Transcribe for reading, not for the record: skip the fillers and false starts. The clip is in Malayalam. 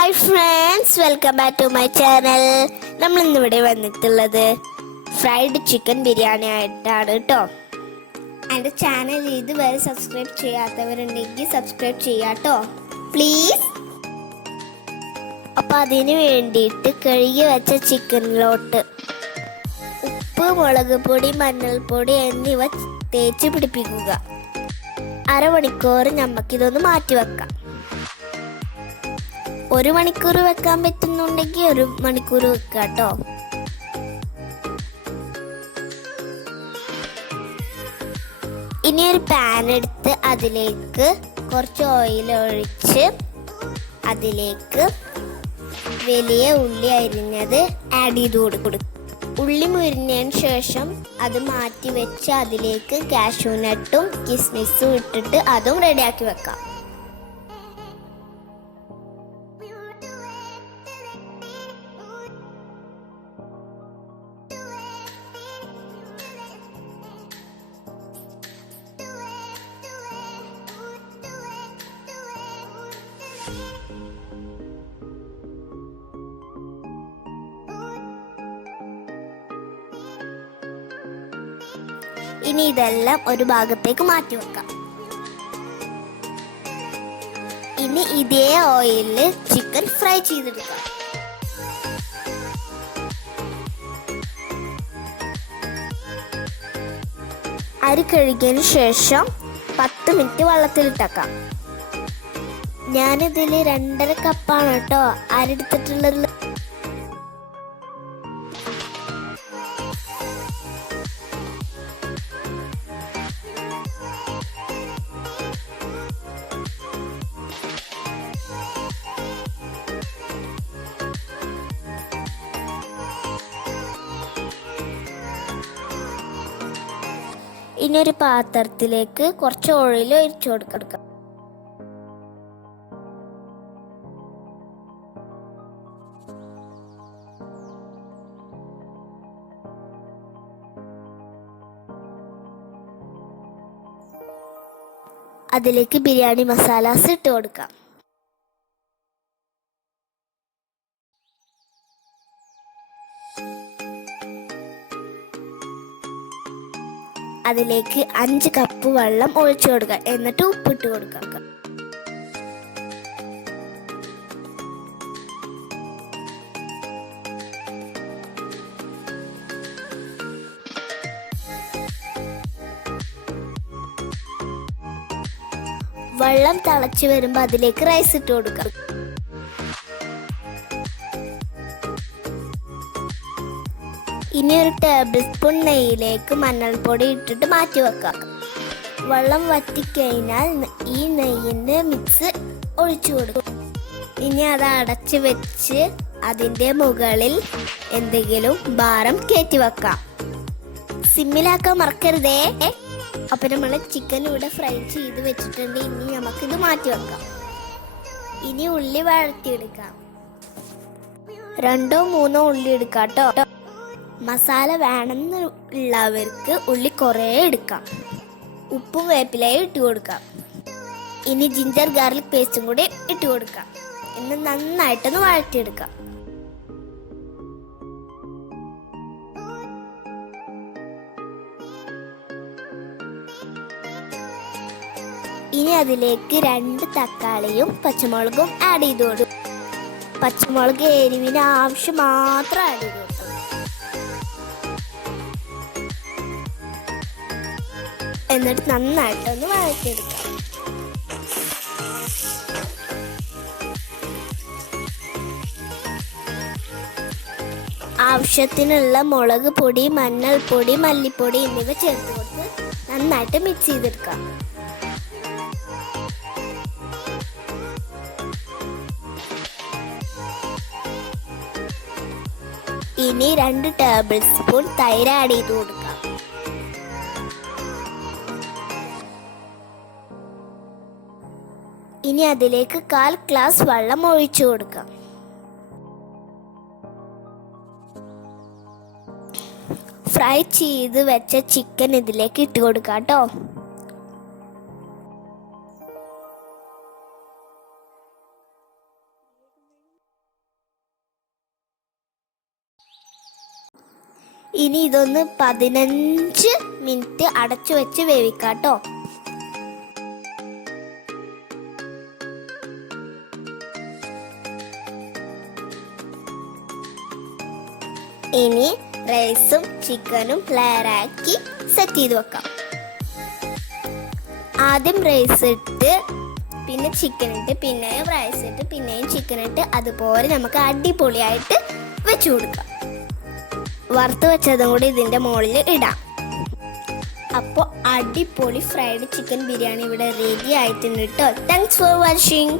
Hi friends, welcome back to my channel. നമ്മൾ ഇന്നിവിടെ വന്നിട്ടുള്ളത് ഫ്രൈഡ് ചിക്കൻ ബിരിയാണി ആയിട്ടാണ് കേട്ടോ. എൻ്റെ ചാനൽ ഇതുവരെ സബ്സ്ക്രൈബ് ചെയ്യാത്തവരുണ്ടെങ്കിൽ സബ്സ്ക്രൈബ് ചെയ്യാട്ടോ പ്ലീസ്. അപ്പോൾ അതിന് വേണ്ടിയിട്ട് കഴുകി വെച്ച ചിക്കനിലോട്ട് ഉപ്പ്, മുളക് പൊടി, മഞ്ഞൾപ്പൊടി എന്നിവ തേച്ച് പിടിപ്പിക്കുക. അരമണിക്കൂർ നമുക്കിതൊന്ന് മാറ്റി വെക്കാം. 1 മണിക്കൂർ വെക്കാൻ പറ്റുന്നുണ്ടെങ്കിൽ 1 മണിക്കൂർ വെക്കുക കേട്ടോ. ഇനി ഒരു പാൻ എടുത്ത് അതിലേക്ക് കുറച്ച് ഓയിൽ ഒഴിച്ച് അതിലേക്ക് വലിയ ഉള്ളി അരിഞ്ഞത് ആഡ് ചെയ്ത് കൊടുക്കും. ഉള്ളി മുരിഞ്ഞതിന് ശേഷം അത് മാറ്റി വെച്ച് അതിലേക്ക് കാഷ്യൂ നട്ടും കിസ്മിസും ഇട്ടിട്ട് അതും റെഡിയാക്കി വെക്കാം. ഇനി ഇതെല്ലാം ഒരു ഭാഗത്തേക്ക് മാറ്റി വെക്കാം. ഇനി ഇതേ ഓയിലിൽ ചിക്കൻ ഫ്രൈ ചെയ്തെടുക്കാം. അരി കഴുകിയതിന് ശേഷം 10 മിനിറ്റ് വെള്ളത്തിലിട്ടേക്കാം. ഞാനിതിൽ 2.5 കപ്പാണ് കേട്ടോ അരി എടുത്തിട്ടുള്ളത്. ഇനി ഒരു പാത്രത്തിലേക്ക് കുറച്ച് ഓയിൽ ഒഴിച്ചു കൊടുക്കാം. അതിലേക്ക് ബിരിയാണി മസാലാസ് ഇട്ട് കൊടുക്കാം. അതിലേക്ക് 5 കപ്പ് വെള്ളം ഒഴിച്ചു കൊടുക്കുക. എന്നിട്ട് ഉപ്പിട്ട് കൊടുക്കുക. വെള്ളം തിളച്ച് വരുമ്പോൾ അതിലേക്ക് റൈസ് ഇട്ട് കൊടുക്കുക. ഇനി ഒരു ടേബിൾ സ്പൂൺ നെയ്യിലേക്ക് മഞ്ഞൾപ്പൊടി ഇട്ടിട്ട് മാറ്റി വെക്കാം. വെള്ളം വറ്റിക്കഴിഞ്ഞാൽ ഈ നെയ്യിൻ്റെ മിക്സ് ഒഴിച്ചു കൊടുക്കും. ഇനി അത് അടച്ച് വെച്ച് അതിൻ്റെ മുകളിൽ എന്തെങ്കിലും ഭാരം കയറ്റി വെക്കാം. സിമ്മിലാക്കാൻ മറക്കരുതേ. അപ്പം നമ്മൾ ചിക്കൻ ഇവിടെ ഫ്രൈ ചെയ്ത് വെച്ചിട്ടുണ്ട്. ഇനി നമുക്കിത് മാറ്റി വെക്കാം. ഇനി ഉള്ളി വഴറ്റിയെടുക്കാം. 2-3 ഉള്ളി എടുക്കാം കേട്ടോ. മസാല വേണമെന്നുള്ളവർക്ക് ഉള്ളി കുറേ എടുക്കാം. ഉപ്പും വേപ്പിലയും ഇട്ട് കൊടുക്കാം. ഇനി ജിഞ്ചർ ഗാർലിക് പേസ്റ്റും കൂടി ഇട്ട് കൊടുക്കാം. എന്ന് നന്നായിട്ടൊന്ന് വഴറ്റിയെടുക്കാം. ഇനി അതിലേക്ക് 2 തക്കാളിയും പച്ചമുളകും ആഡ് ചെയ്ത് കൊടുക്കും. പച്ചമുളക് എരിവിന് ആവശ്യം മാത്രം ആഡ് ചെയ്ത് കൊടുക്കും. എന്നിട്ട് നന്നായിട്ടൊന്ന് വഴറ്റിയെടുക്കാം. ആവശ്യത്തിനുള്ള മുളക് പൊടി, മഞ്ഞൾപ്പൊടി, മല്ലിപ്പൊടി എന്നിവ ചേർത്ത് കൊടുത്ത് നന്നായിട്ട് മിക്സ് ചെയ്തെടുക്കാം. ഇനി 2 ടേബിൾ സ്പൂൺ തൈര് ആഡ് ചെയ്ത് കൊടുക്കാം. ഇനി അതിലേക്ക് 1/4 ഗ്ലാസ് വെള്ളം ഒഴിച്ചു കൊടുക്കാം. ഫ്രൈ ചെയ്ത് വെച്ച ചിക്കൻ ഇതിലേക്ക് ഇട്ട് കൊടുക്കാം കേട്ടോ. ഇനി ഇതൊന്ന് 15 മിനിറ്റ് അടച്ചു വെച്ച് വേവിക്കാട്ടോ. ഇനി റൈസും ചിക്കനും ലെയറാക്കി സെറ്റ് ചെയ്ത് വെക്കാം. ആദ്യം റൈസ് ഇട്ട്, പിന്നെ ചിക്കൻ ഇട്ട്, പിന്നെയും റൈസ് ഇട്ട്, പിന്നെയും ചിക്കൻ ഇട്ട്, അതുപോലെ നമുക്ക് അടിപൊളിയായിട്ട് വെച്ചു കൊടുക്കാം. വറുത്ത് വെച്ചതും കൂടി ഇതിൻ്റെ മുകളിൽ ഇടാം. അപ്പോൾ അടിപൊളി ഫ്രൈഡ് ചിക്കൻ ബിരിയാണി ഇവിടെ റെഡി ആയിട്ടുണ്ട് കേട്ടോ. Thanks for watching.